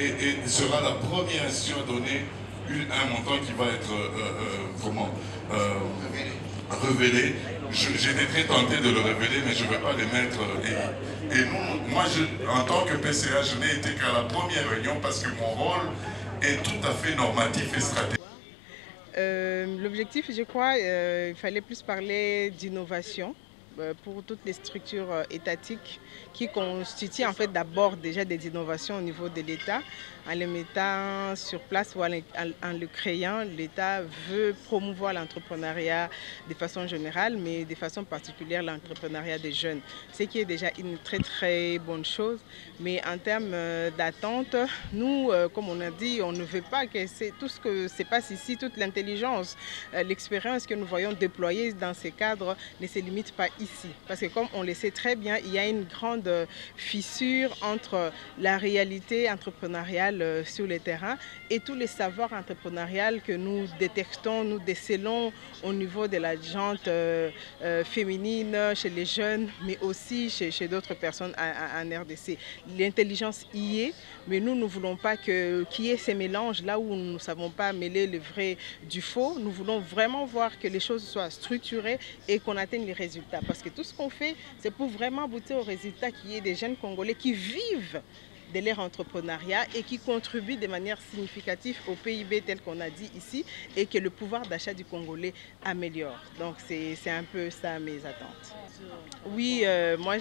et sera la première institution à donner un montant qui va être révélé. J'étais très tenté de le révéler, mais je ne vais pas le mettre. Et nous, moi, en tant que PCA, je n'ai été qu'à la première réunion parce que mon rôle est tout à fait normatif et stratégique. L'objectif, je crois, il fallait plus parler d'innovation pour toutes les structures étatiques qui constituent en fait d'abord déjà des innovations au niveau de l'État. En les mettant sur place ou en le créant, l'État veut promouvoir l'entrepreneuriat de façon générale, mais de façon particulière l'entrepreneuriat des jeunes, ce qui est déjà une très bonne chose. Mais en termes d'attente, nous, comme on a dit, on ne veut pas que tout ce que se passe ici, toute l'intelligence, l'expérience que nous voyons déployer dans ces cadres ne se limite pas ici. Parce que comme on le sait très bien, il y a une grande fissure entre la réalité entrepreneuriale sur le terrain et tous les savoirs entrepreneuriaux que nous détectons, nous décelons au niveau de la gente féminine, chez les jeunes, mais aussi chez d'autres personnes en RDC. L'intelligence y est, mais nous ne voulons pas qu'il y ait ces mélanges là où nous ne savons pas mêler le vrai du faux. Nous voulons vraiment voir que les choses soient structurées et qu'on atteigne les résultats. Parce que tout ce qu'on fait, c'est pour vraiment aboutir au résultat qu'il y ait des jeunes Congolais qui vivent de leur entrepreneuriat et qui contribuent de manière significative au PIB tel qu'on a dit ici et que le pouvoir d'achat du Congolais améliore. Donc c'est un peu ça mes attentes. Oui, moi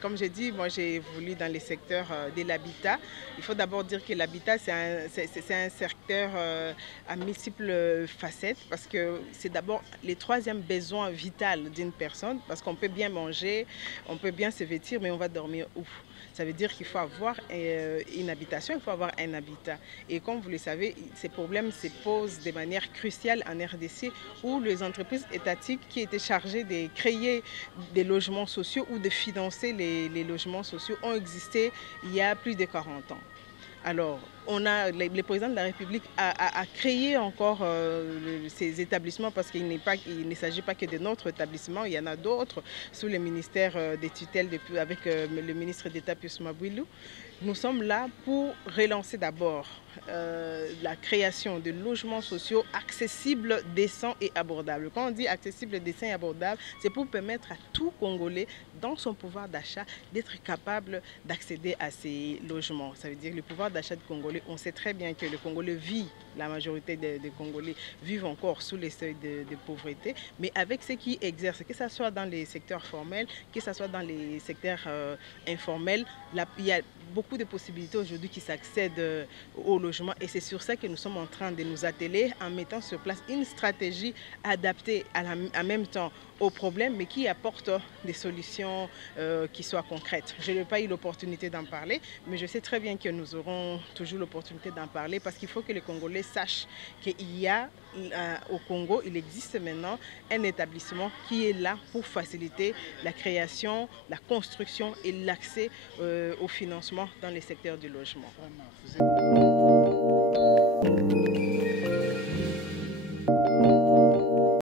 comme j'ai dit, moi j'ai évolué dans les secteurs de l'habitat. Il faut d'abord dire que l'habitat c'est un secteur à multiples facettes parce que c'est d'abord le troisième besoin vital d'une personne parce qu'on peut bien manger, on peut bien se vêtir, mais on va dormir où? Ça veut dire qu'il faut avoir une habitation, il faut avoir un habitat. Et comme vous le savez, ces problèmes se posent de manière cruciale en RDC où les entreprises étatiques qui étaient chargées de créer des logements sociaux ou de financer les logements sociaux ont existé il y a plus de 40 ans. Alors, le président de la République a créé encore ces établissements parce qu'il ne s'agit pas que de notre établissement, il y en a d'autres sous le ministère des tutelles avec le ministre d'État Pius Mabouilou. Nous sommes là pour relancer d'abord la création de logements sociaux accessibles, décents et abordables. Quand on dit accessible, décent et abordable, c'est pour permettre à tout Congolais, dans son pouvoir d'achat, d'être capable d'accéder à ces logements. Ça veut dire le pouvoir d'achat du Congolais, on sait très bien que le Congolais vit, la majorité des Congolais vivent encore sous les seuils de pauvreté, mais avec ceux qui exercent, que ce soit dans les secteurs formels, que ce soit dans les secteurs informels, il y a beaucoup de possibilités aujourd'hui qui s'accèdent au logement et c'est sur ça que nous sommes en train de nous atteler en mettant sur place une stratégie adaptée en même temps aux problèmes mais qui apporte des solutions qui soient concrètes. Je n'ai pas eu l'opportunité d'en parler, mais je sais très bien que nous aurons toujours l'opportunité d'en parler parce qu'il faut que les Congolais sachent qu'il y a au Congo, il existe maintenant un établissement qui est là pour faciliter la création, la construction et l'accès au financement dans les secteurs du logement.